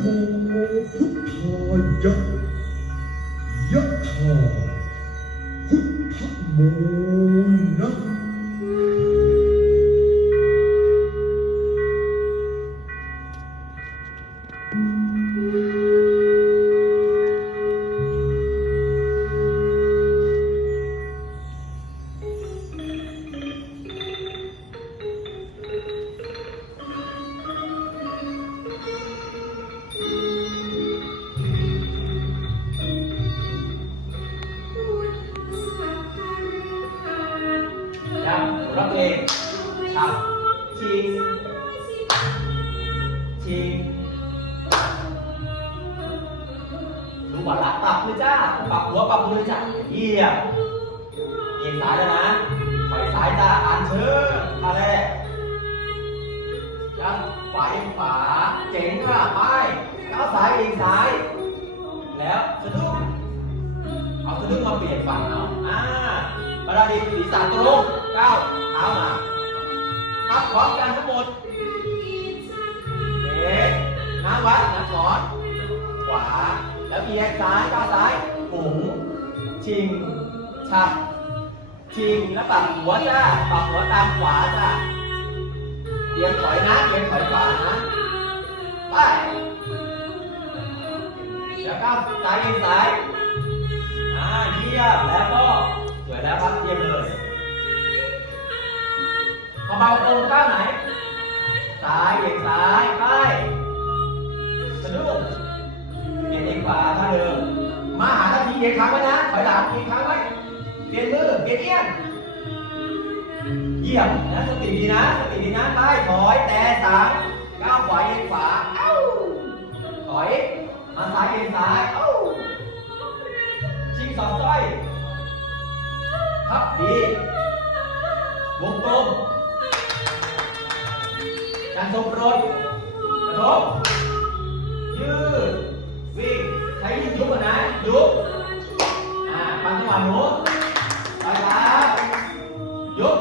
โมพุทธายะยะธา รับชิงชิงดูบัตรลักปรับเลยจ้าปรับหัวปรับมือจ้าเยี่ยมเอียงซ้ายแล้วนะถอยซ้ายจ้าอันเชิญท่าแรกยังขวาเอียงขวาเจ๋งค่ะไปก้าวซ้ายเอียงซ้าย แล้วสะดุ้งเอาสะดุ้งมาเปลี่ยนฝั่งเอาอ่าประดิษฐ์ศีรษะตรงก้าว เท้ามาทับพร้อมกันทั้งหมดเอ๊ะน้าวัดน้าสอน ขวา แล้วเอียงซ้ายก้าวซ้ายหุงชิง ชับชิง แล้วปรับหัวจ้าปรับหัวตามขวาจ้าเอียงถอยนะเอียงถอยขวานะ ไป แล้วก้าวซ้ายเอียงซ้าย อ่า เยี่ยม แล้วก็ สวยแล้วครับ เยี่ยมเลย เบาๆตรงก้าวไหน ซ้ายเหยียดซ้ายไปสะดุ้งเหยียดเองขวาท่าเดิม มาหาทันทีเหยียดค้างไว้นะ ถอยหลังเหยียดค้างไว้เปลี่ยนมือเปลี่ยนเอียงเยี่ยมนะสติดีนะ สติดีนะไปถอยแต่สามก้าวขวาเหยียดขวา เอ้า ถอย มาซ้ายเหยียดซ้าย เอ้า ชิงสองก้อย พับดีวงกลม ทรงรถกระทบยืดวิ่งใช้ยืดยุบก่อนนะยุบอ่าปังจังหวะหนูไปครับยุบ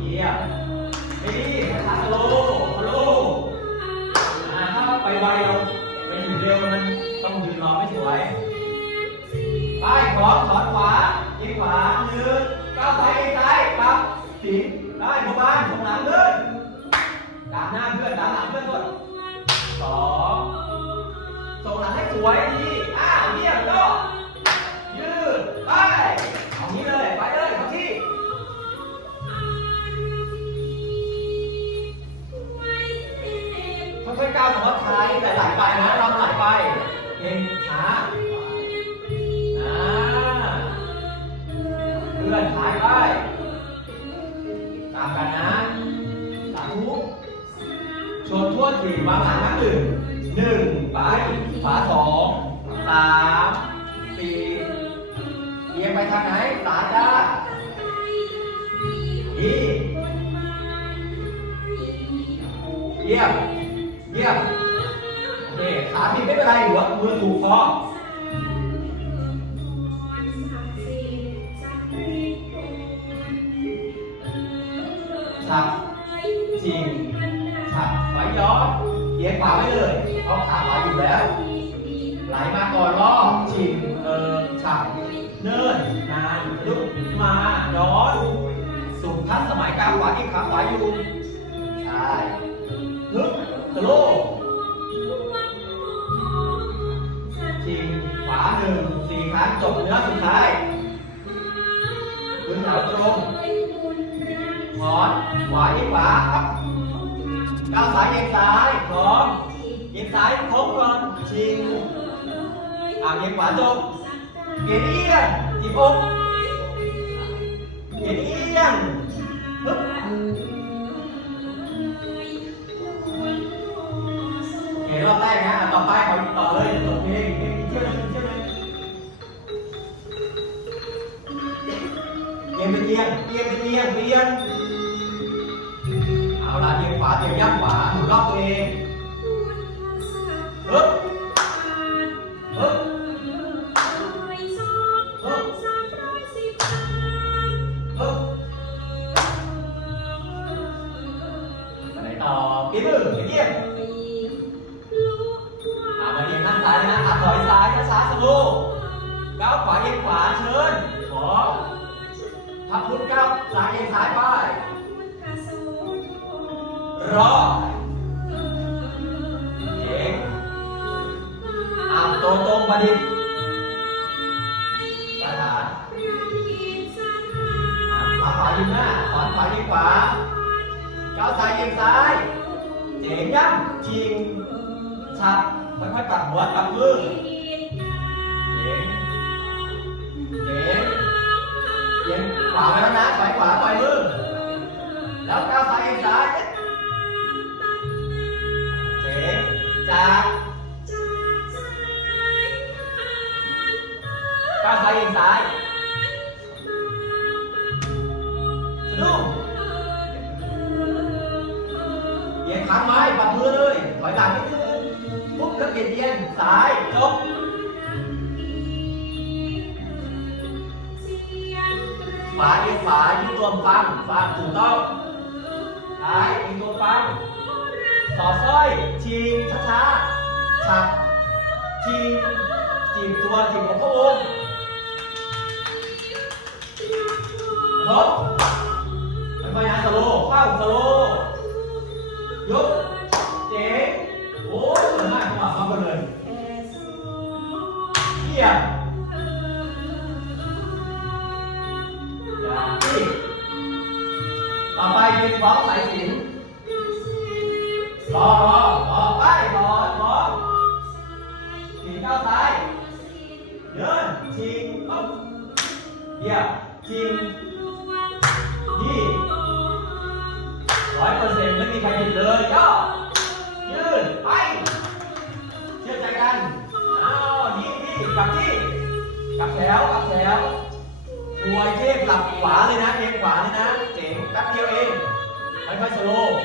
เยี่ยมดีช้าสโลว์สโลอ่าถ้าไปไวเราไปถึงเร็วมันต้องยืนรอไม่สวยไปพร้อถอนขวายิงขวาหนึ่งก้าวซ้ายซ้ายปั๊บสิงได้พ่อบ้านส่งหลังเลย ดามหน้าเพื่อนดามหลังเพื่อนก่อนสองส่งหลังให้สวยดีอ้าวเยี่ยมก็ยืดไปเอางี้เลยไปเลยเข้าที่ค่อยๆก้าวสมมติท้ายแต่ไหลไปนะเราไหลไปเองช้าอ่าเลื่อนท้ายไปตามกันนะ ชนทั่วถึงวาหลังนับหนึ่งหนึ่งไปขวาสองสามสี่เอียงไปทางไหนสาจ้าดีเยี่ยมเยี่ยมโอเคขาผิดไม่เป็นไรหัวมือถูกคอฉับจริง ฉับไหวย้อนเอียงขวาไว้เลยเอาขาขวาอยู่แล้ว ไหลมาก่อนรอบชิงเอิงฉับเนินนานลุกมาย้อนสุขทันสมัยกลางขวาอีกขาขวาอยู่ใช่ฮึบสโลชิงขวาหนึ่งสี่ครั้งจบเนื้อสุดท้ายพื้นแถวตรงถอนขวาอีกขวาครับ ก้าวซ้ายเอียงซ้ายพร้อมเอียงซ้ายโค้งก่อนชิงอ่าเอียงขวาจบเอียงเอียงจีบอกเอียงเอียงปึ๊บโอเครอบแรกนะอะต่อไปขอต่อเลยจบเพลงอีกเพลงอีกเที่ยวหนึงอีกเที่ยวหนึงเอียงเป็นเอียงเอียงเป็นเอียงเอียงเอาละ เอียงขวาเตรียมย่างขวาหมุนรอบตัวเองฮึบฮึบฮึบฮึบต่อปีมือเยี่ยมอ่ามาเรียนข้างซ้ายนะอะถอยซ้ายช้าๆสโลว์ก้าวขวาเอียงขวาเชิญขอพับพุทธก้าวซ้ายเอียงซ้ายไป ร้องเก่งอ่าตรงตรงๆประดิษฐ์ประธานขวาขวายิงหน้าขวาขวายิงขวาก้าวซ้ายยิงซ้ายเจ๋งย่ำชิงชับค่อยๆกลับหัวกลับมือเจ๋งเจ๋งเอียงขวาไปแล้วนะถอยขวาปล่อยมือแล้วก้าวซ้าย ก้าซ้ายเองซ้ายสะดุ้งเอียงค้างไม้ปรับมือเลยถอยหลังนิดนึงปุ๊บแล้วเปลี่ยนเอียงซ้ายจบขวาเอียงขวายืดรวมฟังฟังถูกต้องซ้ายเอียงตัวฟังต่อสร้อยชิงช้าๆฉับชิงจีบตัวจีบของพระองค์ ลบค่อยๆนะสโลว์เข้าสโลว์ยกเจ๋งโอ้ยสวยมากจังหวะเข้าไปเลยเยี่ยมอย่างที่ต่อไปยืนพร้อมสายสินรอรอรอไปรอรอขีดก้าวซ้ายเดินชิงเยี่ยมชิง แถวกลับแถวถวยเทพหลับขวาเลยนะเอียงขวาเลยนะ เจ๋งแป๊บเดียวเองค่อยๆสโลว์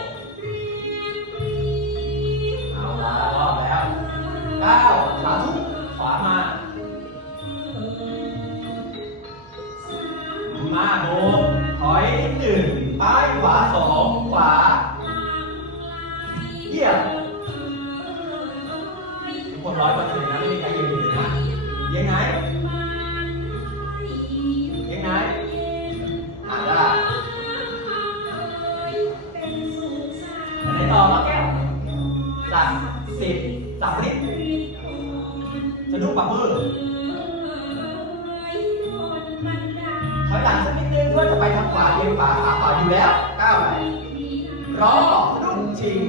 รอสะดุ้งชิง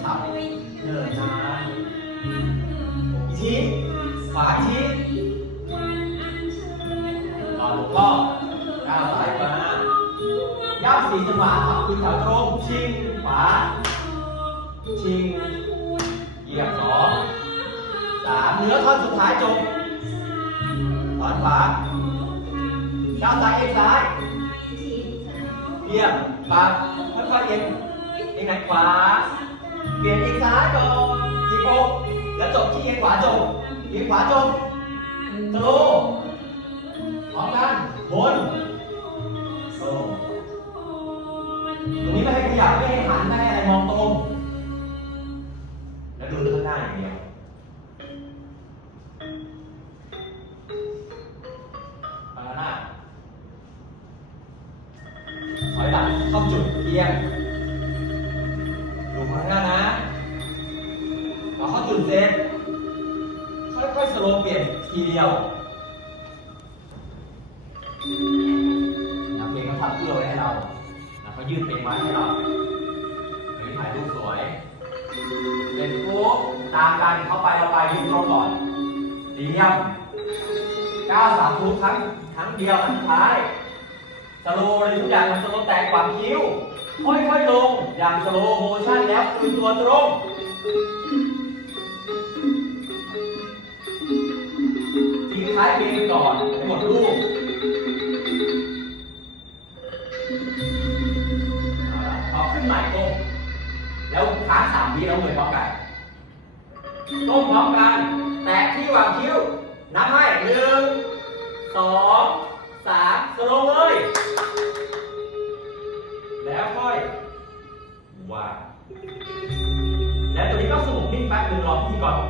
ฉับเดินช้าอีกทีขวาอีกทีต่อหลวงพ่อก้าวสายมาย่ำสี่จังหวะขับคืนแถวตรงชิงขวาชิงเหยียบสองสามเหนือท่อนสุดท้ายจบตอนขวาก้าวซ้ายเอ็นซ้ายเหยียบปัก ค่อยๆเอ็นเอ็นไหนขวา เปลี่ยนเอ็นซ้ายก่อนหยิบอกแล้วจบที่เอ็นขวาจบเอ็นขวาจบสโลว์ อยหลังเข้าจุดเอียงดูข้างหน้านะพอเข้าจุดเสร็จค่อยๆสโลเปลี่ยนทีเดียวนะเพลงเขาทำเพื่อไว้ให้เรานะเขายืดเพลงไว้ให้เราเฮ้ยถ่ายรูปสวยเล่นปุ๊บตามกันเข้าไปเราไปยืนตรงก่อนเดียมก้าวสามทุกครั้งครั้งเดียวครั้งสุดท้าย สโลว์เลยทุกอย่างมันสโลว์แตกกว่าคิ้ว ค่อยๆลง อย่างสโลว์โมชั่นแล้วคืนตัวตรงทิ้งท้ายเพลงก่อนหมดรูปเอาล่ะพอขึ้นใหม่ตรงแล้วค้างสามวิแล้วเหมือนพร้อมกันต้มพร้อมกัน แตะที่วางคิ้ว นับให้ แล้